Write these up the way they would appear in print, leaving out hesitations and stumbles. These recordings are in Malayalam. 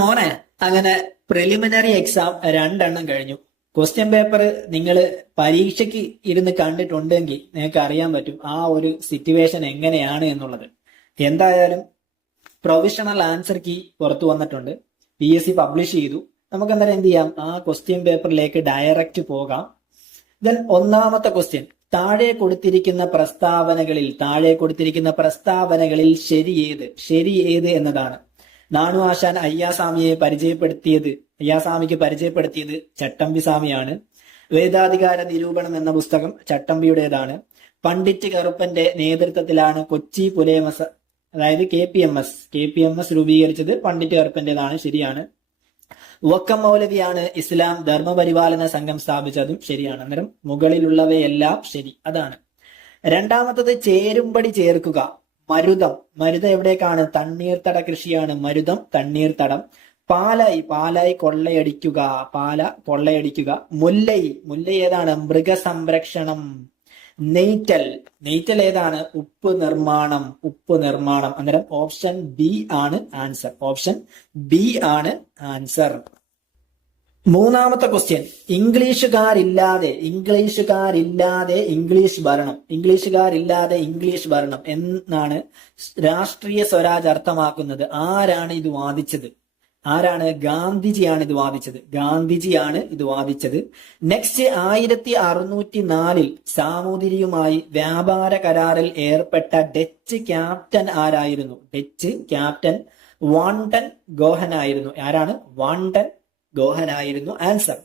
മോനെ, അങ്ങനെ പ്രിലിമിനറി എക്സാം രണ്ടെണ്ണം കഴിഞ്ഞു. ക്വസ്റ്റ്യൻ പേപ്പർ നിങ്ങൾ പരീക്ഷയ്ക്ക് ഇരുന്ന് കണ്ടിട്ടുണ്ടെങ്കിൽ നിങ്ങൾക്ക് അറിയാൻ പറ്റും ആ ഒരു സിറ്റുവേഷൻ എങ്ങനെയാണ് എന്നുള്ളത്. എന്തായാലും പ്രൊവിഷണൽ ആൻസർ കീ പുറത്തു വന്നിട്ടുണ്ട്, PSC പബ്ലിഷ് ചെയ്തു. നമുക്ക് അന്നേരം എന്ത് ചെയ്യാം, ആ ക്വസ്റ്റ്യൻ പേപ്പറിലേക്ക് ഡയറക്റ്റ് പോകാം. ദെൻ ഒന്നാമത്തെ ക്വസ്റ്റ്യൻ, താഴെ കൊടുത്തിരിക്കുന്ന പ്രസ്താവനകളിൽ ശരി ഏത് എന്നതാണ്. നാണു ആശാൻ അയ്യാസ്വാമിക്ക് പരിചയപ്പെടുത്തിയത് ചട്ടമ്പി സ്വാമിയാണ്. വേദാധികാര നിരൂപണം എന്ന പുസ്തകം ചട്ടമ്പിയുടേതാണ്. പണ്ഡിറ്റ് കറുപ്പന്റെ നേതൃത്വത്തിലാണ് കൊച്ചി പുലേമസ്, അതായത് KPMS രൂപീകരിച്ചത് പണ്ഡിറ്റ് കറുപ്പന്റേതാണ്, ശരിയാണ്. വക്കം മൗലവിയാണ് ഇസ്ലാം ധർമ്മപരിപാലന സംഘം സ്ഥാപിച്ചതും ശരിയാണ്. അന്നേരം മുകളിലുള്ളവയെല്ലാം ശരി, അതാണ്. രണ്ടാമത്തത് ചേരുംപടി ചേർക്കുക. മരുതം എവിടേക്കാണ്? തണ്ണീർത്തട കൃഷിയാണ് മരുതം, തണ്ണീർത്തടം. പാലായി കൊള്ളയടിക്കുക. മുല്ലൈ ഏതാണ്? മൃഗസംരക്ഷണം. നെയ്റ്റൽ ഏതാണ്? ഉപ്പ് നിർമ്മാണം. അന്നേരം ഓപ്ഷൻ ബി ആണ് ആൻസർ. മൂന്നാമത്തെ ക്വസ്റ്റ്യൻ, ഇംഗ്ലീഷുകാരില്ലാതെ ഇംഗ്ലീഷ് ഭരണം എന്നാണ് രാഷ്ട്രീയ സ്വരാജ് അർത്ഥമാക്കുന്നത്. ആരാണ് ഇത് വാദിച്ചത്? ഗാന്ധിജിയാണ് ഇത് വാദിച്ചത്. നെക്സ്റ്റ്, 1604 സാമൂതിരിയുമായി വ്യാപാര കരാറിൽ ഏർപ്പെട്ട ഡച്ച് ക്യാപ്റ്റൻ ആരായിരുന്നു? വാണ്ടൻ ഗോഹനായിരുന്നു. വാണ്ടൻ ഗോഹനായിരുന്നു ആൻസർ.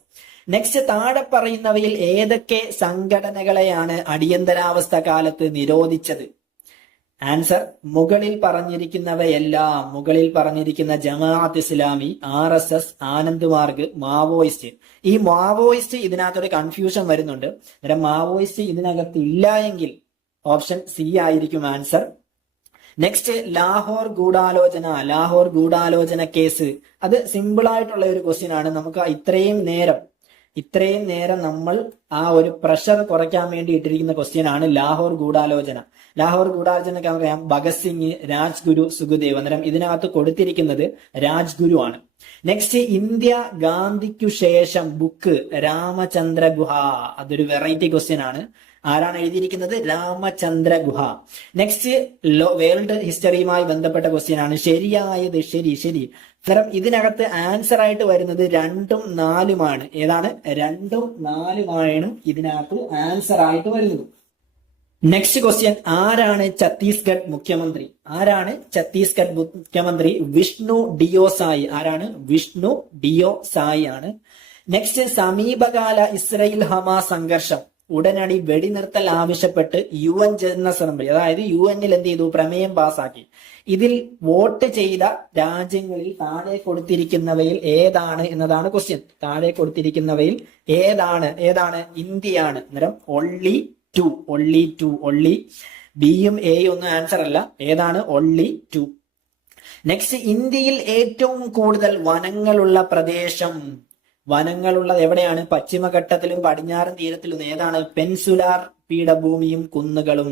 നെക്സ്റ്റ്, താഴെ പറയുന്നവയിൽ ഏതൊക്കെ സംഘടനകളെയാണ് അടിയന്തരാവസ്ഥ കാലത്ത് നിരോധിച്ചത്? ആൻസർ, മുകളിൽ പറഞ്ഞിരിക്കുന്ന ജമാഅത്ത് ഇസ്ലാമി, RSS, ആനന്ദ് മാർഗ്, മാവോയിസ്റ്റ്. ഈ മാവോയിസ്റ്റ് ഇതിനകത്തൊരു കൺഫ്യൂഷൻ വരുന്നുണ്ട്. അന്നേരം മാവോയിസ്റ്റ് ഇതിനകത്ത് ഇല്ല എങ്കിൽ ഓപ്ഷൻ സി ആയിരിക്കും ആൻസർ. നെക്സ്റ്റ്, ലാഹോർ ഗൂഢാലോചന കേസ്. അത് സിമ്പിൾ ആയിട്ടുള്ള ഒരു ക്വസ്റ്റ്യൻ ആണ്. നമുക്ക് ഇത്രയും നേരം നമ്മൾ ആ ഒരു പ്രഷർ കുറയ്ക്കാൻ വേണ്ടി ഇട്ടിരിക്കുന്ന ക്വസ്റ്റ്യൻ ആണ് ലാഹോർ ഗൂഢാലോചന അറിയാം. ഭഗത് സിംഗ്, രാജ്ഗുരു, സുഖദേവ്. അന്നേരം ഇതിനകത്ത് കൊടുത്തിരിക്കുന്നത് രാജ്ഗുരു ആണ്. നെക്സ്റ്റ്, ഇന്ത്യ ഗാന്ധിക്കു ശേഷം ബുക്ക് രാമചന്ദ്ര ഗുഹ. അതൊരു വെറൈറ്റി ക്വസ്റ്റ്യൻ ആണ്. ആരാണ് എഴുതിയിരിക്കുന്നത്? രാമചന്ദ്ര ഗുഹ. നെക്സ്റ്റ്, വേൾഡ് ഹിസ്റ്ററിയുമായി ബന്ധപ്പെട്ട ക്വസ്റ്റ്യൻ ആണ്. ശരിയായത് ശരി. അന്നേരം ഇതിനകത്ത് ആൻസർ ആയിട്ട് വരുന്നത് 2ഉം 4ഉമാണ്. ഏതാണ്? 2ഉം 4ഉമാണ് ഇതിനകത്ത് ആൻസർ ആയിട്ട് വരുന്നത്. നെക്സ്റ്റ് ക്വസ്റ്റ്യൻ, ആരാണ് ഛത്തീസ്ഗഡ് മുഖ്യമന്ത്രി? വിഷ്ണു ഡിയോ സായി. ആണ്. നെക്സ്റ്റ്, സമീപകാല ഇസ്രയേൽ ഹമാസ് സംഘർഷം ഉടനടി വെടിനിർത്തൽ ആവശ്യപ്പെട്ട് UN ജനറൽ അസംബ്ലി, അതായത് UN എന്ത് ചെയ്തു? പ്രമേയം പാസാക്കി. ഇതിൽ വോട്ട് ചെയ്ത രാജ്യങ്ങളിൽ താഴെ കൊടുത്തിരിക്കുന്നവയിൽ ഏതാണ് എന്നതാണ് ക്വസ്റ്റ്യൻ. ഏതാണ്? ഇന്ത്യയാണ്. അന്നേരം only two. ബിയും എയും ഒന്നും ആൻസർ അല്ല. ഏതാണ്? only 2. നെക്സ്റ്റ്, ഇന്ത്യയിൽ ഏറ്റവും കൂടുതൽ വനങ്ങളുള്ള പ്രദേശം. വനങ്ങളുള്ളത് എവിടെയാണ്? പശ്ചിമഘട്ടത്തിലും പടിഞ്ഞാറൻ തീരത്തിലും. ഏതാണ്? പെൻസുലാർ പീഠഭൂമിയും കുന്നുകളും.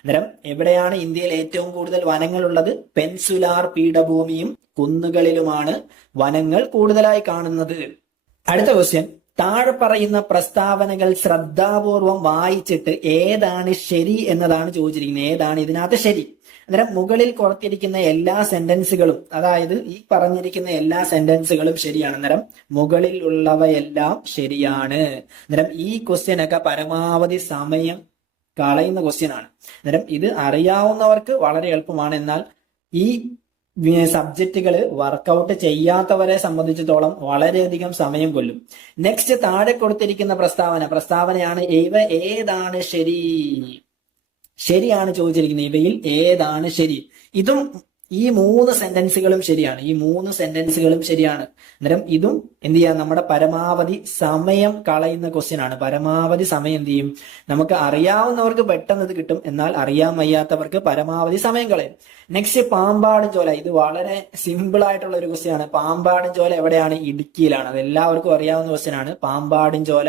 അന്നേരം എവിടെയാണ് ഇന്ത്യയിൽ ഏറ്റവും കൂടുതൽ വനങ്ങളുള്ളത്? പെൻസുലാർ പീഠഭൂമിയും കുന്നുകളിലുമാണ് വനങ്ങൾ കൂടുതലായി കാണുന്നത്. അടുത്ത ക്വസ്റ്റ്യൻ, താഴെ പറയുന്ന പ്രസ്താവനകൾ ശ്രദ്ധാപൂർവം വായിച്ചിട്ട് ഏതാണ് ശരി എന്നതാണ് ചോദിച്ചിരിക്കുന്നത്. ഏതാണ് ഇതിനകത്ത് ശരി? അന്നേരം മുകളിൽ കൊടുത്തിരിക്കുന്ന എല്ലാ സെന്റൻസുകളും, അതായത് ഈ പറഞ്ഞിരിക്കുന്ന എല്ലാ സെന്റൻസുകളും ശരിയാണ്. അന്നേരം മുകളിൽ ഉള്ളവയെല്ലാം ശരിയാണ്. അന്നേരം ഈ ക്വസ്റ്റ്യൻ ഒക്കെ പരമാവധി സമയം കളയുന്ന ക്വസ്റ്റ്യൻ ആണ്. അന്നേരം ഇത് അറിയാവുന്നവർക്ക് വളരെ എളുപ്പമാണ്. എന്നാൽ ഈ സബ്ജക്റ്റുകൾ വർക്കൗട്ട് ചെയ്യാത്തവരെ സംബന്ധിച്ചിടത്തോളം വളരെയധികം സമയം കൊല്ലും. നെക്സ്റ്റ്, താഴെ കൊടുത്തിരിക്കുന്ന പ്രസ്താവനയാണ്. ഇവ ഏതാണ് ശരിയാണ് ചോദിച്ചിരിക്കുന്നത്. ഇവയിൽ ഏതാണ് ശരി? ഇതും ഈ 3 സെന്റൻസുകളും ശരിയാണ്. അന്നേരം ഇതും എന്ത് ചെയ്യാം? നമ്മുടെ പരമാവധി സമയം കളയുന്ന ക്വസ്റ്റ്യൻ ആണ്. പരമാവധി സമയം എന്ത് ചെയ്യും? നമുക്ക് അറിയാവുന്നവർക്ക് പെട്ടെന്ന് ഇത് കിട്ടും, എന്നാൽ അറിയാൻ വയ്യാത്തവർക്ക് പരമാവധി സമയം കളയും. നെക്സ്റ്റ്, പാമ്പാടും ചോല. ഇത് വളരെ സിമ്പിൾ ആയിട്ടുള്ള ഒരു ക്വസ്റ്റ്യൻ ആണ്. പാമ്പാടും ചോല എവിടെയാണ്? ഇടുക്കിയിലാണ്. അത് എല്ലാവർക്കും അറിയാവുന്ന ക്വസ്റ്റ്യൻ ആണ്. പാമ്പാടും ചോല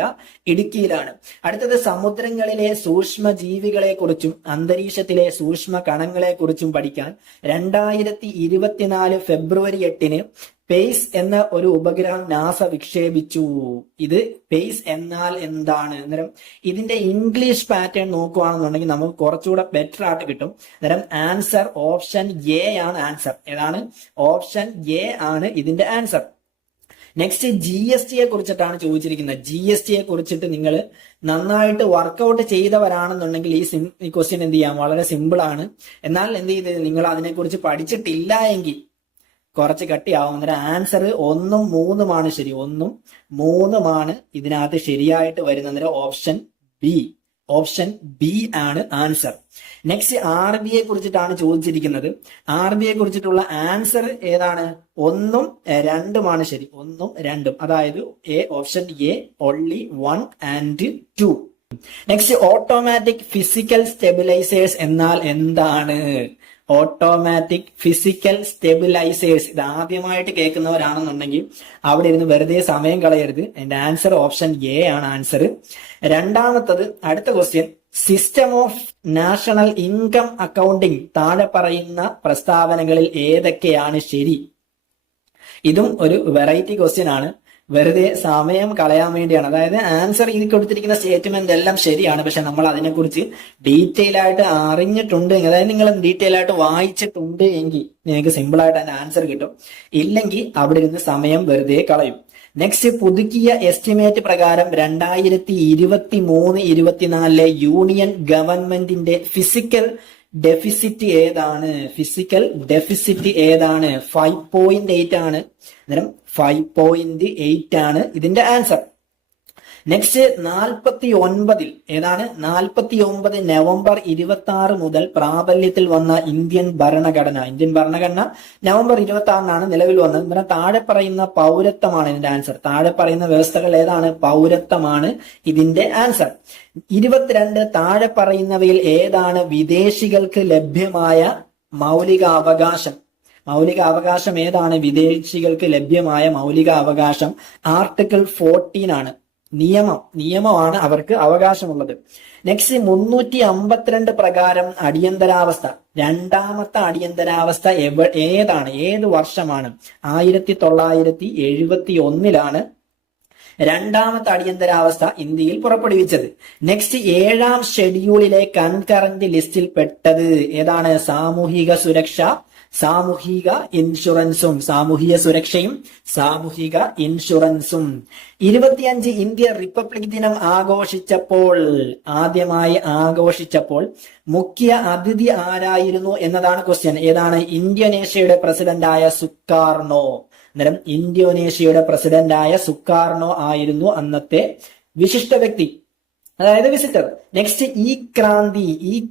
ഇടുക്കിയിലാണ്. അടുത്തത്, സമുദ്രങ്ങളിലെ സൂക്ഷ്മ ജീവികളെ കുറിച്ചും അന്തരീക്ഷത്തിലെ സൂക്ഷ്മ കണങ്ങളെ കുറിച്ചും പഠിക്കാൻ 2024 ഫെബ്രുവരി 8 പേസ് എന്ന ഒരു ഉപഗ്രഹം നാസ വിക്ഷേപിച്ചു. ഇത് പേസ് എന്നാൽ എന്താണ്? അന്നേരം ഇതിന്റെ ഇംഗ്ലീഷ് പാറ്റേൺ നോക്കുകയാണെന്നുണ്ടെങ്കിൽ നമുക്ക് കുറച്ചുകൂടെ ബെറ്റർ ആയിട്ട് കിട്ടും. അന്നേരം ആൻസർ ഓപ്ഷൻ എ ആണ് ആൻസർ. ഏതാണ്? ഓപ്ഷൻ എ ആണ് ഇതിന്റെ ആൻസർ. നെക്സ്റ്റ് GST യെ കുറിച്ചിട്ടാണ് ചോദിച്ചിരിക്കുന്നത്. GST യെ കുറിച്ചിട്ട് നിങ്ങൾ നന്നായിട്ട് വർക്കൗട്ട് ചെയ്തവരാണെന്നുണ്ടെങ്കിൽ ഈ ക്വസ്റ്റ്യൻ എന്ത് ചെയ്യാം? വളരെ സിമ്പിൾ ആണ്. എന്നാൽ എന്ത് ചെയ്ത് നിങ്ങൾ അതിനെക്കുറിച്ച് പഠിച്ചിട്ടില്ല എങ്കിൽ കുറച്ച് കട്ടിയാവും. അന്നേരം ആൻസർ 1ഉം 3ഉമാണ് ശരി. 1ഉം 3ഉമാണ് ഇതിനകത്ത് ശരിയായിട്ട് വരുന്നത്. അന്നേരം ഓപ്ഷൻ ബി ആണ് ആൻസർ. നെക്സ്റ്റ് RB യെ കുറിച്ചിട്ടാണ് ചോദിച്ചിരിക്കുന്നത്. RB യെ കുറിച്ചിട്ടുള്ള ആൻസർ ഏതാണ്? 1ഉം 2ഉമാണ് ശരി. 1ഉം 2ഉം, അതായത് option A only 1 and 2. Next automatic physical stabilisers എന്നാൽ എന്താണ്? Automatic physical stabilisers. ഇത് ആദ്യമായിട്ട് കേൾക്കുന്നവരാണെന്നുണ്ടെങ്കിൽ അവിടെ ഇരുന്ന് വെറുതെ സമയം കളയരുത്. അതിന്റെ ആൻസർ ഓപ്ഷൻ എ ആണ് ആൻസർ. രണ്ടാമത്തത്, അടുത്ത question, system of national income accounting താഴെ പറയുന്ന പ്രസ്താവനകളിൽ ഏതൊക്കെയാണ് ശരി? ഇതും ഒരു വെറൈറ്റി ക്വസ്റ്റ്യൻ ആണ്. വെറുതെ സമയം കളയാൻ വേണ്ടിയാണ്. അതായത് ആൻസർ ഇതിൽ കൊടുത്തിരിക്കുന്ന സ്റ്റേറ്റ്മെന്റ് എല്ലാം ശരിയാണ്, പക്ഷെ നമ്മൾ അതിനെക്കുറിച്ച് ഡീറ്റെയിൽ ആയിട്ട് അറിഞ്ഞിട്ടുണ്ട്, അതായത് നിങ്ങൾ ഡീറ്റെയിൽ ആയിട്ട് വായിച്ചിട്ടുണ്ട് എങ്കിൽ നിങ്ങൾക്ക് സിമ്പിൾ ആയിട്ട് അതിന്റെ ആൻസർ കിട്ടും. ഇല്ലെങ്കിൽ അവിടെ ഇരുന്ന് സമയം വെറുതെ കളയും. നെക്സ്റ്റ്, പുതുക്കിയ എസ്റ്റിമേറ്റ് പ്രകാരം 2023-24 യൂണിയൻ ഗവൺമെന്റിന്റെ ഫിസിക്കൽ ഡെഫിസിറ്റ് ഏതാണ്? 5.8 ആണ്. അന്നേരം 5.8 ആണ് ഇതിന്റെ ആൻസർ. നെക്സ്റ്റ് 49 ഏതാണ്? 49 നവംബർ 26 മുതൽ പ്രാബല്യത്തിൽ വന്ന ഇന്ത്യൻ ഭരണഘടന നവംബർ 26 നിലവിൽ വന്നത്. പിന്നെ താഴെ പറയുന്ന പൗരത്വമാണ് ഇതിന്റെ ആൻസർ. താഴെ പറയുന്ന വ്യവസ്ഥകൾ ഏതാണ്? പൗരത്വമാണ് ഇതിന്റെ ആൻസർ. 22 താഴെ പറയുന്നവയിൽ ഏതാണ് വിദേശികൾക്ക് ലഭ്യമായ മൗലിക അവകാശം ഏതാണ്? വിദേശികൾക്ക് ലഭ്യമായ മൗലിക അവകാശം ആർട്ടിക്കിൾ 14 ആണ്. നിയമമാണ് അവർക്ക് അവകാശമുള്ളത്. നെക്സ്റ്റ് 352 പ്രകാരം അടിയന്തരാവസ്ഥ, രണ്ടാമത്തെ അടിയന്തരാവസ്ഥ ഏതാണ്? ഏത് വർഷമാണ്? 1971 രണ്ടാമത്തെ അടിയന്തരാവസ്ഥ ഇന്ത്യയിൽ പുറപ്പെടുവിച്ചത്. നെക്സ്റ്റ് 7ാം ഷെഡ്യൂളിലെ കൺകറന്റ് ലിസ്റ്റിൽ പെട്ടത് ഏതാണ്? സാമൂഹിക ഇൻഷുറൻസും, സാമൂഹിക സുരക്ഷയും സാമൂഹിക ഇൻഷുറൻസും. 25 ഇന്ത്യ റിപ്പബ്ലിക് ദിനം ആദ്യമായി ആഘോഷിച്ചപ്പോൾ മുഖ്യ അതിഥി ആരായിരുന്നു എന്നതാണ് ക്വസ്റ്റ്യൻ. ഏതാണ്? ഇന്തോനേഷ്യയുടെ പ്രസിഡന്റായ സുകാർണോ. അന്നേരം ഇന്തോനേഷ്യയുടെ പ്രസിഡന്റായ സുകാർണോ ആയിരുന്നു അന്നത്തെ വിശിഷ്ട വ്യക്തി, അതായത് വിസിറ്റർ. നെക്സ്റ്റ്, ഈ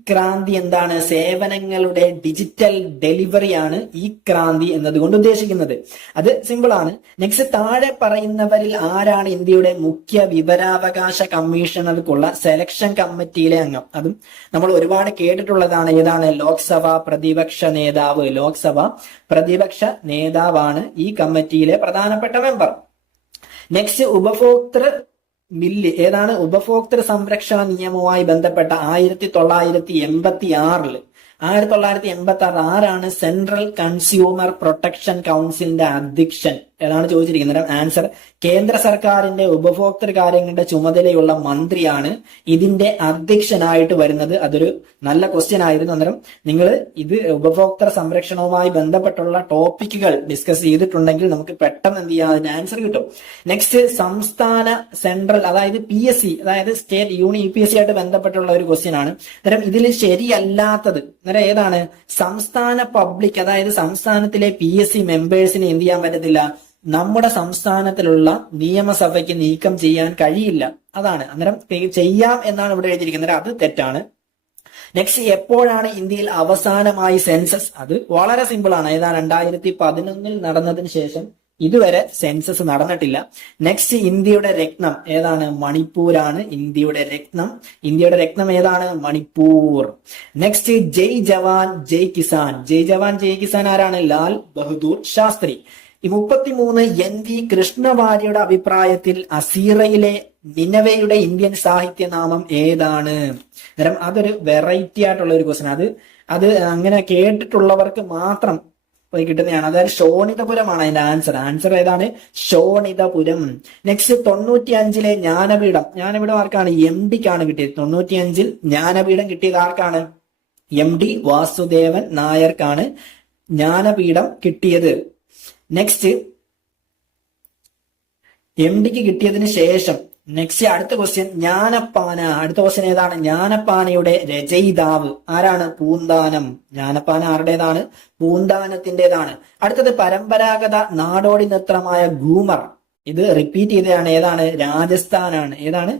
ക്രാന്തി എന്താണ്? സേവനങ്ങളുടെ ഡിജിറ്റൽ ഡെലിവറി ആണ് ഈ ക്രാന്തി എന്നതുകൊണ്ട് ഉദ്ദേശിക്കുന്നത്. അത് സിമ്പിൾ ആണ്. നെക്സ്റ്റ്, താഴെ പറയുന്നവരിൽ ആരാണ് ഇന്ത്യയുടെ മുഖ്യ വിവരാവകാശ കമ്മീഷണർക്കുള്ള സെലക്ഷൻ കമ്മിറ്റിയിലെ അംഗം? അതും നമ്മൾ ഒരുപാട് കേട്ടിട്ടുള്ളതാണ്. ഏതാണ്? ലോക്സഭ പ്രതിപക്ഷ നേതാവാണ് ഈ കമ്മിറ്റിയിലെ പ്രധാനപ്പെട്ട മെമ്പർ. നെക്സ്റ്റ്, ഉപഭോക്തൃ ഏതാണ്? ഉപഭോക്തൃ സംരക്ഷണ നിയമവുമായി ബന്ധപ്പെട്ട 1986 ആരാണ് സെൻട്രൽ കൺസ്യൂമർ പ്രൊട്ടക്ഷൻ കൗൺസിലിന്റെ അധ്യക്ഷൻ? ഏതാണ് ചോദിച്ചിരിക്കുന്നത്? ആൻസർ കേന്ദ്ര സർക്കാരിന്റെ ഉപഭോക്തൃ കാര്യങ്ങളുടെ ചുമതലയുള്ള മന്ത്രിയാണ് ഇതിന്റെ അധ്യക്ഷനായിട്ട് വരുന്നത്. അതൊരു നല്ല ക്വസ്റ്റ്യൻ ആയിരുന്നു. അന്നേരം നിങ്ങൾ ഇത് ഉപഭോക്തൃ സംരക്ഷണവുമായി ബന്ധപ്പെട്ടുള്ള ടോപ്പിക്കുകൾ ഡിസ്കസ് ചെയ്തിട്ടുണ്ടെങ്കിൽ നമുക്ക് പെട്ടെന്ന് എന്ത് ചെയ്യാം? അതിന് ആൻസർ കിട്ടും. നെക്സ്റ്റ്, സംസ്ഥാന സെൻട്രൽ, അതായത് PSC, അതായത് സ്റ്റേറ്റ് യൂണിയൻ UPSC ആയിട്ട് ബന്ധപ്പെട്ടുള്ള ഒരു ക്വസ്റ്റ്യൻ ആണ്. അന്നേരം ഇതിൽ ശരിയല്ലാത്തത് ഏതാണ്? സംസ്ഥാന പബ്ലിക്, അതായത് സംസ്ഥാനത്തിലെ PSC മെമ്പേഴ്സിന് എന്ത് ചെയ്യാൻ പറ്റത്തില്ല? നമ്മുടെ സംസ്ഥാനത്തിലുള്ള നിയമസഭയ്ക്ക് നീക്കം ചെയ്യാൻ കഴിയില്ല. അതാണ്. അന്നേരം ചെയ്യാം എന്നാണ് ഇവിടെ എഴുതിയിരിക്കുന്നത്. അത് തെറ്റാണ്. നെക്സ്റ്റ്, എപ്പോഴാണ് ഇന്ത്യയിൽ അവസാനമായി സെൻസസ്? അത് വളരെ സിമ്പിൾ ആണ്. ഏതാണ്? 2011 നടന്നതിന് ശേഷം ഇതുവരെ സെൻസസ് നടന്നിട്ടില്ല. നെക്സ്റ്റ്, ഇന്ത്യയുടെ രത്നം ഏതാണ്? മണിപ്പൂരാണ് ഇന്ത്യയുടെ രത്നം ഏതാണ്? മണിപ്പൂർ. നെക്സ്റ്റ്, ജയ് ജവാൻ ജയ് കിസാൻ ആരാണ്? ലാൽ ബഹദൂർ ശാസ്ത്രി. 33 NV കൃഷ്ണവാര്യയുടെ അഭിപ്രായത്തിൽ അസീറയിലെ നിനവയുടെ ഇന്ത്യൻ സാഹിത്യ നാമം ഏതാണ്? അതൊരു വെറൈറ്റി ആയിട്ടുള്ള ഒരു ക്വസ്റ്റൻ. അത് അങ്ങനെ കേട്ടിട്ടുള്ളവർക്ക് മാത്രം കിട്ടുന്നതാണ്. അതായത് ശോണിതപുരമാണ് അതിന്റെ ആൻസർ ഏതാണ്? ശോണിതപുരം. നെക്സ്റ്റ് 95-ലെ ജ്ഞാനപീഠം ആർക്കാണ്? MDക്കാണ് കിട്ടിയത്. 95-ൽ ജ്ഞാനപീഠം കിട്ടിയത് ആർക്കാണ്? MD വാസുദേവൻ നായർക്കാണ് ജ്ഞാനപീഠം കിട്ടിയത്. നെക്സ്റ്റ് MDക്ക് കിട്ടിയതിന് ശേഷം നെക്സ്റ്റ് അടുത്ത ക്വസ്റ്റ്യൻ ജ്ഞാനപ്പാന. അടുത്ത ക്വസ്റ്റ്യൻ ഏതാണ്? ജ്ഞാനപ്പാനയുടെ രചയിതാവ് ആരാണ്? പൂന്താനം. ജ്ഞാനപ്പാന ആരുടേതാണ്? പൂന്താനത്തിൻ്റെതാണ്. അടുത്തത് പരമ്പരാഗത നാടോടി നൃത്തമായ ഘൂമർ. ഇത് റിപ്പീറ്റ് ചെയ്തതാണ്. ഏതാണ്? രാജസ്ഥാനാണ്. ഏതാണ്?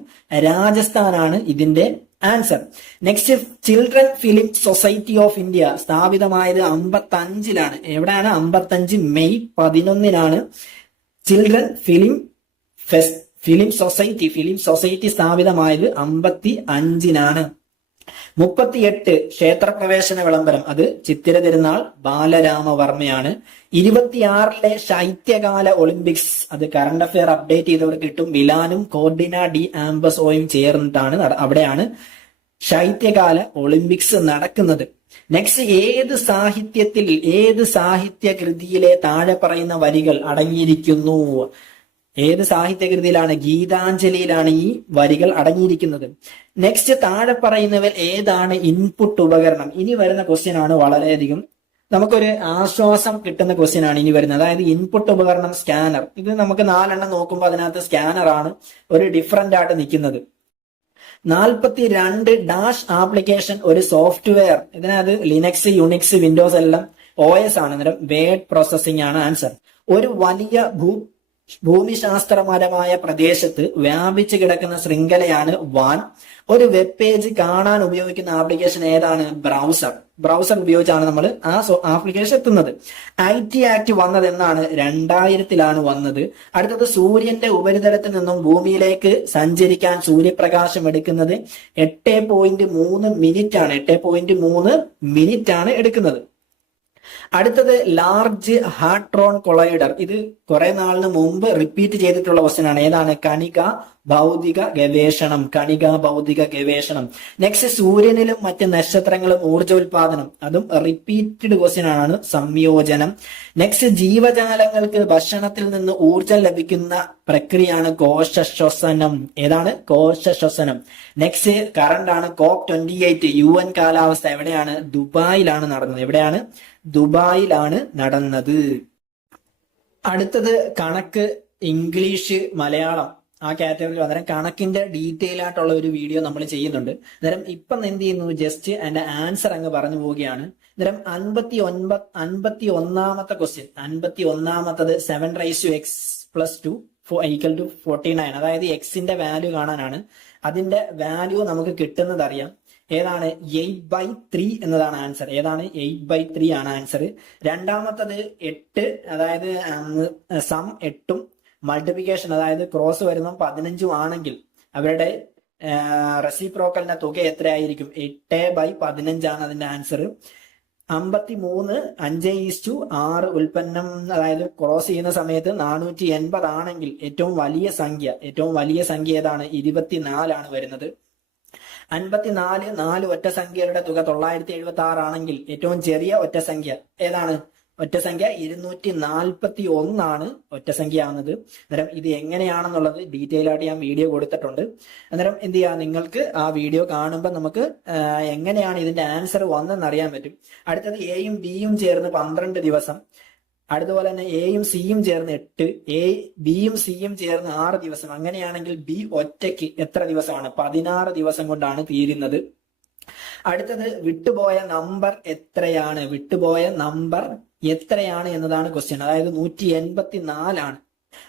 രാജസ്ഥാനാണ് ഇതിന്റെ answer. Next children film society of India സ്ഥാപിതമായത് 55-ലാണ്. എവിടെയാണ്? 55 മെയ് 11-നാണ് ചിൽഡ്രൻ ഫിലിം സൊസൈറ്റി സ്ഥാപിതമായത് 55-നാണ്. 38 ക്ഷേത്രപ്രവേശന വിളംബരം, അത് ചിത്തിര തിരുനാൾ ബാലരാമവർമ്മയാണ്. 26-ലെ ശൈത്യകാല ഒളിമ്പിക്സ്, അത് കറണ്ട് അഫെയർ അപ്ഡേറ്റ് ചെയ്തവർക്ക് കിട്ടും. മിലാനും കോർഡിന ഡി ആംബസോയും ചേർന്നിട്ടാണ് അവിടെയാണ് ശൈത്യകാല ഒളിമ്പിക്സ് നടക്കുന്നത്. നെക്സ്റ്റ് ഏത് സാഹിത്യ കൃതിയിലെ താഴെ പറയുന്ന വരികൾ അടങ്ങിയിരിക്കുന്നു? ഏത് സാഹിത്യകൃതിയിലാണ്? ഗീതാഞ്ജലിയിലാണ് ഈ വരികൾ അടങ്ങിയിരിക്കുന്നത്. നെക്സ്റ്റ് താഴെ പറയുന്നവർ ഏതാണ് ഇൻപുട്ട് ഉപകരണം? ഇനി വരുന്ന ക്വസ്റ്റ്യൻ ആണ് വളരെയധികം നമുക്കൊരു ആശ്വാസം കിട്ടുന്ന ക്വസ്റ്റ്യൻ ആണ് ഇനി വരുന്നത്. അതായത് ഇൻപുട്ട് ഉപകരണം സ്കാനർ. ഇത് നമുക്ക് 4 നോക്കുമ്പോൾ അതിനകത്ത് സ്കാനർ ആണ് ഒരു ഡിഫറന്റ് ആയിട്ട് നിൽക്കുന്നത്. 42 ഡാഷ് ആപ്ലിക്കേഷൻ ഒരു സോഫ്റ്റ്വെയർ. ഇതിനകത്ത് ലിനക്സ്, യുണിക്സ്, വിൻഡോസ് എല്ലാം OS ആണ്. അന്നേരം വേർഡ് പ്രോസസ്സിംഗ് ആണ് ആൻസർ. ഒരു വലിയ ഭൂമിശാസ്ത്രപരമായ പ്രദേശത്ത് വ്യാപിച്ചു കിടക്കുന്ന ശൃംഖലയാണ് വാൻ. ഒരു വെബ് പേജ് കാണാൻ ഉപയോഗിക്കുന്ന ആപ്ലിക്കേഷൻ ഏതാണ്? ബ്രൗസർ ഉപയോഗിച്ചാണ് നമ്മൾ ആ ആപ്ലിക്കേഷൻ എത്തുന്നത്. IT ആക്ട് വന്നത് എന്നാണ്? 2000-ലാണ് വന്നത്. അടുത്തത് സൂര്യന്റെ ഉപരിതലത്തിൽ നിന്നും ഭൂമിയിലേക്ക് സഞ്ചരിക്കാൻ സൂര്യപ്രകാശം എടുക്കുന്നത് 8.3 മിനിറ്റ് ആണ്. 8.3 മിനിറ്റ് ആണ് എടുക്കുന്നത്. അടുത്തത് ലാർജ് ഹാഡ്രോൺ കൊളൈഡർ. ഇത് കുറെ നാളിന് മുമ്പ് റിപ്പീറ്റ് ചെയ്തിട്ടുള്ള ക്വസ്റ്റ്യൻ ആണ്. ഏതാണ്? കണിക ഭൗതിക ഗവേഷണം. നെക്സ്റ്റ് സൂര്യനിലും മറ്റ് നക്ഷത്രങ്ങളും ഊർജോൽപാദനം, അതും റിപ്പീറ്റഡ് ക്വസ്റ്റ്യൻ ആണ്. സംയോജനം. നെക്സ്റ്റ് ജീവജാലങ്ങൾക്ക് ഭക്ഷണത്തിൽ നിന്ന് ഊർജം ലഭിക്കുന്ന പ്രക്രിയയാണ് കോശശ്വസനം. ഏതാണ്? കോശശ്വസനം. നെക്സ്റ്റ് കറണ്ട് ആണ്. COP28 UN കാലാവസ്ഥ എവിടെയാണ്? ദുബായിലാണ് നടന്നത്. എവിടെയാണ്? ദുബായിലാണ് നടന്നത്. അടുത്തത് കണക്ക്, ഇംഗ്ലീഷ്, മലയാളം ആ കാറ്റഗറിയിൽ അന്നേരം കണക്കിന്റെ ഡീറ്റെയിൽ ആയിട്ടുള്ള ഒരു വീഡിയോ നമ്മൾ ചെയ്യുന്നുണ്ട്. അന്നേരം ഇപ്പം എന്ത് ചെയ്യുന്നു? ജസ്റ്റ് അതിന്റെ ആൻസർ അങ്ങ് പറഞ്ഞു പോവുകയാണ്. അന്നേരം 51-ാമത്തെ ക്വസ്റ്റ്യൻ, 51-ാമത്തത് 7x+2 = 49. അതായത് എക്സിന്റെ വാല്യൂ കാണാനാണ്. അതിന്റെ വാല്യൂ നമുക്ക് കിട്ടുന്നത് അറിയാം. ഏതാണ്? 8/3 എന്നതാണ് ആൻസർ. ഏതാണ്? 8/3 ആണ് ആൻസർ. രണ്ടാമത്തത് 8, അതായത് സം 8ഉം മൾട്ടിപ്ലിക്കേഷൻ, അതായത് ക്രോസ് വരുന്ന 15 ആണെങ്കിൽ അവരുടെ റെസിപ്രോക്കലിന്റെ തുക എത്രയായിരിക്കും? 8/15 ആണ് അതിന്റെ ആൻസർ. 53 5:6 ഉൽപ്പന്നം, അതായത് ക്രോസ് ചെയ്യുന്ന സമയത്ത് 480 ആണെങ്കിൽ ഏറ്റവും വലിയ സംഖ്യ ഏതാണ്? 24 ആണ് വരുന്നത്. 54 4 ഒറ്റ സംഖ്യയുടെ തുക 976 ആണെങ്കിൽ ഏറ്റവും ചെറിയ ഒറ്റ സംഖ്യ ഏതാണ്? ഒറ്റ സംഖ്യ 241 ആണ് ഒറ്റ സംഖ്യ ആവുന്നത്. അന്നേരം ഇത് എങ്ങനെയാണെന്നുള്ളത് ഡീറ്റെയിൽ ആയിട്ട് ഞാൻ വീഡിയോ കൊടുത്തിട്ടുണ്ട്. അന്നേരം എന്ത് ചെയ്യാം? നിങ്ങൾക്ക് ആ വീഡിയോ കാണുമ്പോൾ നമുക്ക് എങ്ങനെയാണ് ഇതിന്റെ ആൻസർ വന്നെന്ന് അറിയാൻ പറ്റും. അടുത്തത് എയും ബിയും ചേർന്ന് 12 ദിവസം. അടുത്തപോലെ തന്നെ എയും സിയും ചേർന്ന് 8, ബിയും സിയും ചേർന്ന് 6 ദിവസം. അങ്ങനെയാണെങ്കിൽ ബി ഒറ്റയ്ക്ക് എത്ര ദിവസമാണ്? 16 ദിവസം കൊണ്ടാണ് തീരുന്നത്. അടുത്തത് വിട്ടുപോയ നമ്പർ എത്രയാണ്? എന്നതാണ് ക്വസ്റ്റ്യൻ. അതായത് 184 ആണ്.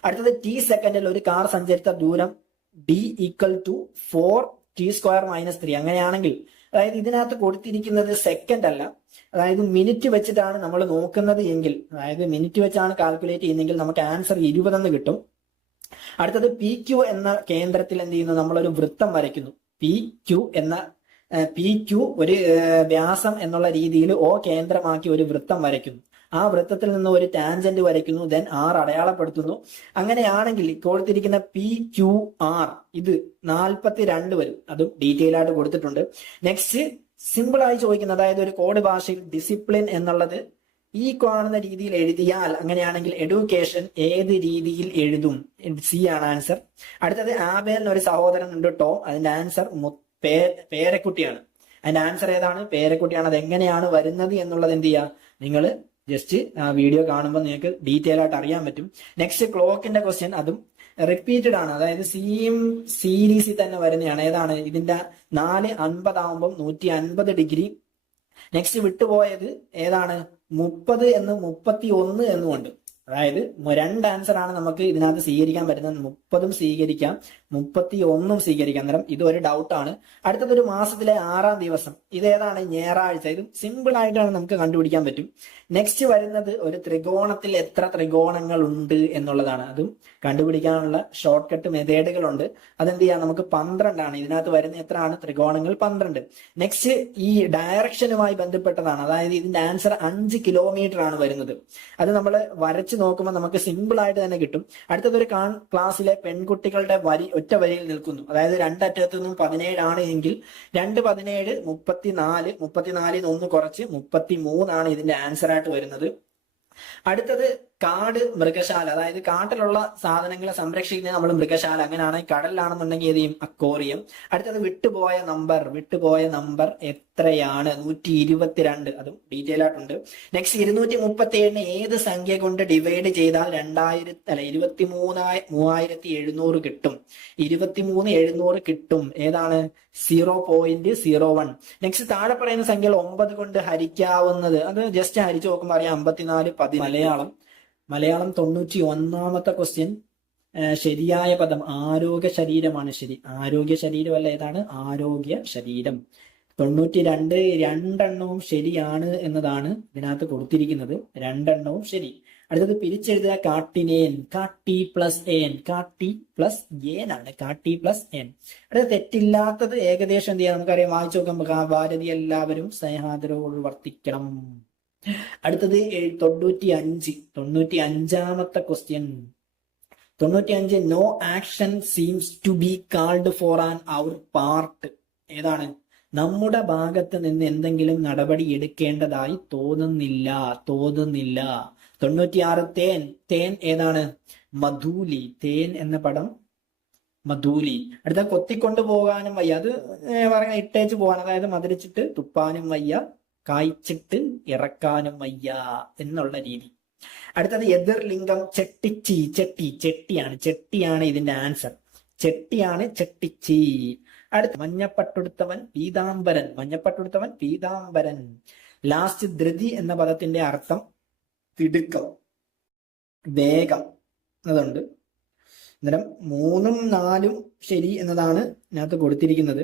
അടുത്തത് T സെക്കൻഡിൽ ഒരു കാർ സഞ്ചരിച്ച ദൂരം D = 4t² - 3. അങ്ങനെയാണെങ്കിൽ അതായത് ഇതിനകത്ത് കൊടുത്തിരിക്കുന്നത് സെക്കൻഡ് അല്ല, അതായത് മിനിറ്റ് വെച്ചിട്ടാണ് നമ്മൾ നോക്കുന്നത് എങ്കിൽ, അതായത് മിനിറ്റ് വെച്ചാണ് കാൽക്കുലേറ്റ് ചെയ്യുന്നതെങ്കിൽ നമുക്ക് ആൻസർ 20 എന്ന് കിട്ടും. അടുത്തത് PQ എന്ന കേന്ദ്രത്തിൽ എന്ത് ചെയ്യുന്നു? നമ്മളൊരു വൃത്തം വരയ്ക്കുന്നു. PQ ഒരു വ്യാസം എന്നുള്ള രീതിയിൽ O കേന്ദ്രമാക്കി ഒരു വൃത്തം വരയ്ക്കുന്നു. ആ വൃത്തത്തിൽ നിന്ന് ഒരു ടാൻജന്റ് വരയ്ക്കുന്നു, ദെൻ R അടയാളപ്പെടുത്തുന്നു. അങ്ങനെയാണെങ്കിൽ കൊടുത്തിരിക്കുന്ന PQR ഇത് 42 വരും. അതും ഡീറ്റെയിൽ ആയിട്ട് കൊടുത്തിട്ടുണ്ട്. നെക്സ്റ്റ് സിമ്പിൾ ആയി ചോദിക്കുന്നത്, അതായത് ഒരു കോഡ് ഭാഷയിൽ ഡിസിപ്ലിൻ എന്നുള്ളത് ഈ കാണുന്ന രീതിയിൽ എഴുതിയാൽ അങ്ങനെയാണെങ്കിൽ എഡ്യൂക്കേഷൻ ഏത് രീതിയിൽ എഴുതും? സി ആണ് ആൻസർ. അടുത്തത് ആബേലിന് ഒരു സഹോദരൻ ഉണ്ട് ടോം. അതിന്റെ ആൻസർ പേരക്കുട്ടിയാണ്. അതിന്റെ ആൻസർ ഏതാണ്? പേരക്കുട്ടിയാണ്. അത് എങ്ങനെയാണ് വരുന്നത് എന്നുള്ളത് എന്ത് ചെയ്യുക, നിങ്ങൾ ജസ്റ്റ് ആ വീഡിയോ കാണുമ്പോൾ നിങ്ങൾക്ക് ഡീറ്റെയിൽ ആയിട്ട് അറിയാൻ പറ്റും. നെക്സ്റ്റ് ക്ലോക്കിന്റെ ക്വസ്റ്റ്യൻ, അതും റിപ്പീറ്റഡ് ആണ്, അതായത് സെയിം സീരീസിൽ തന്നെ വരുന്നതാണ്. ഏതാണ്? ഇതിന്റെ 4:50 ആവുമ്പം 150 ഡിഗ്രി. നെക്സ്റ്റ് വിട്ടുപോയത് ഏതാണ്? 30 എന്നും 31 എന്നുമുണ്ട്. അതായത് രണ്ട് ആൻസർ ആണ് നമുക്ക് ഇതിനകത്ത് സ്വീകരിക്കാൻ പറ്റുന്നത്. 30 സ്വീകരിക്കാം, 31 സ്വീകരിക്കാം. അന്നേരം ഇത് ഒരു ഡൗട്ടാണ്. അടുത്തത് ഒരു മാസത്തിലെ 6-ാം ദിവസം, ഇതേതാണ്? ഞായറാഴ്ച. ഇത് സിമ്പിൾ ആയിട്ടാണ് നമുക്ക് കണ്ടുപിടിക്കാൻ പറ്റും. നെക്സ്റ്റ് വരുന്നത് ഒരു ത്രികോണത്തിൽ എത്ര ത്രികോണങ്ങൾ ഉണ്ട് എന്നുള്ളതാണ്. അതും കണ്ടുപിടിക്കാനുള്ള ഷോർട്ട് കട്ട് മെത്തേഡുകളുണ്ട്. അതെന്ത് ചെയ്യാം, നമുക്ക് 12 ആണ് ഇതിനകത്ത് വരുന്ന. എത്ര ആണ് ത്രികോണങ്ങൾ? 12. നെക്സ്റ്റ് ഈ ഡയറക്ഷനുമായി ബന്ധപ്പെട്ടതാണ്. അതായത് ഇതിന്റെ ആൻസർ 5 കിലോമീറ്റർ ആണ് വരുന്നത്. അത് നമ്മൾ വരച്ച് നോക്കുമ്പോൾ നമുക്ക് സിമ്പിൾ ആയിട്ട് തന്നെ കിട്ടും. അടുത്തതൊരു ക്ലാസ്സിലെ പെൺകുട്ടികളുടെ വരി ഒറ്റ വരിയിൽ നിൽക്കുന്നു. അതായത് രണ്ടറ്റത്തു നിന്നും 17 ആണ് എങ്കിൽ 2 17 34, 34 1 കുറച്ച് 33 ആണ് ഇതിന്റെ ആൻസർ ആയിട്ട് വരുന്നത്. അടുത്തത് കാട് മൃഗശാല, അതായത് കാട്ടിലുള്ള സാധനങ്ങളെ സംരക്ഷിക്കുന്നത് നമ്മൾ മൃഗശാല. അങ്ങനെയാണെങ്കിൽ കടലിലാണെന്നുണ്ടെങ്കിൽ ഏത് ചെയ്യും? അക്വേറിയം. അടുത്തത് വിട്ടുപോയ നമ്പർ എത്രയാണ്? 122. അതും ഡീറ്റെയിൽ ആയിട്ടുണ്ട്. നെക്സ്റ്റ് 237 ഏത് സംഖ്യ കൊണ്ട് ഡിവൈഡ് ചെയ്താൽ 23,700 കിട്ടും? 23,700 കിട്ടും. ഏതാണ്? 0.01. നെക്സ്റ്റ് താഴെ പറയുന്ന സംഖ്യകൾ 9 കൊണ്ട് ഹരിക്കാവുന്നത്, അത് ജസ്റ്റ് ഹരിച്ചു നോക്കുമ്പോൾ അറിയാം. 54 10. മലയാളം 91ാമത്തെ ക്വസ്റ്റ്യൻ. ശരിയായ പദം ആരോഗ്യ ശരീരമാണ്. ശരി, ആരോഗ്യ ശരീരമല്ല, ഏതാണ്? ആരോഗ്യ ശരീരം. 92 രണ്ടെണ്ണവും ശരിയാണ് എന്നതാണ് ഇതിനകത്ത് കൊടുത്തിരിക്കുന്നത്. രണ്ടെണ്ണവും ശരി. അടുത്തത് പിരിച്ചെഴുതുക. കാട്ടിനേൻ, കാട്ടി പ്ലസ് ഏൻ, കാട്ടി പ്ലസ് ഏൻ ആണ്. കാട്ടി പ്ലസ് ഏൻ. അടുത്ത തെറ്റില്ലാത്തത് ഏകദേശം എന്ത് ചെയ്യാം? നമുക്കറിയാം, വായിച്ചു നോക്കുമ്പോൾ ഭാരതി എല്ലാവരും സ്നേഹാദരവോട് വർത്തിക്കണം. അടുത്തത് 95ാമത്തെ question. 95 no action seems to be called for on our part. ഏതാണ്? നമ്മുടെ ഭാഗത്ത് നിന്ന് എന്തെങ്കിലും നടപടി എടുക്കേണ്ടതായി തോന്നുന്നില്ല. 96 തേൻ ഏതാണ്? മധൂലി. തേൻ എന്ന പദം മധൂലി. അടുത്ത കൊത്തിക്കൊണ്ട് പോകാനും വയ്യ, അത് പറഞ്ഞ ഇട്ടേച്ച് പോകാൻ, അതായത് മധുരിച്ചിട്ട് തുപ്പാനും വയ്യ, കായ്ച്ചിട്ട് ഇറക്കാനും വയ്യ എന്നുള്ള രീതി. അടുത്തത് എതിർലിംഗം ചെട്ടിച്ചി. ചെട്ടിയാണ് ഇതിന്റെ ആൻസർ. ചെട്ടിയാണ്, ചെട്ടിച്ചി. അടുത്ത മഞ്ഞപ്പട്ടുടുത്തവൻ പീതാംബരൻ. ലാസ്റ്റ് ധൃതി എന്ന പദത്തിന്റെ അർത്ഥം തിടുക്കം, വേഗം അതുണ്ട്. അന്നേരം 3ഉം 4ഉം ശരി എന്നതാണ് ഇതിനകത്ത് കൊടുത്തിരിക്കുന്നത്.